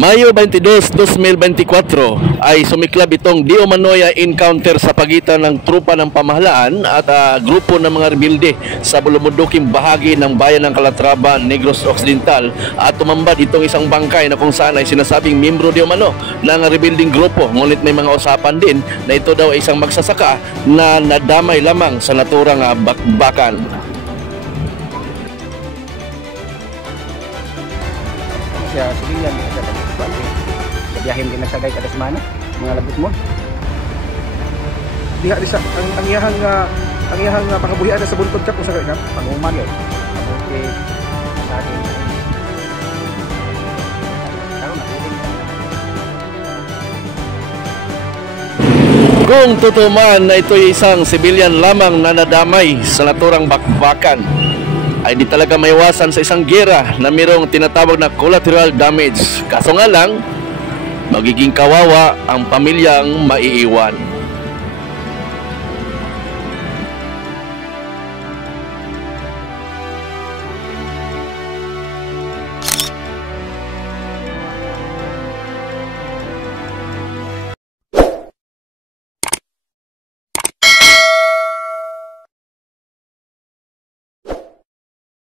Mayo 22, 2024 ay sumiklab itong di umano'y encounter sa pagitan ng trupa ng pamahalaan at grupo ng mga rebelde sa bulumuduking bahagi ng bayan ng Calatrava, Negros Occidental, at tumambad itong isang bangkay na kung saan ay sinasabing membro di umano ng rebelding grupo, ngunit may mga usapan din na ito daw ay isang magsasaka na nadamay lamang sa naturang bakbakan. Siya silingan sa pagkukuan biyahin din nagsagay kada semana mga labot mo diha di sa ang iyahang pangabuhian sa buntod ka kung sa kanya panguman yun kabuti sa akin Kung totoo man na ito ay isang civilian lamang na nadamay sa naturang bakbakan, ay di talaga maiwasan sa isang gera na mayroong tinatawag na collateral damage. Kaso nga lang, magiging kawawa ang pamilyang maiiwan.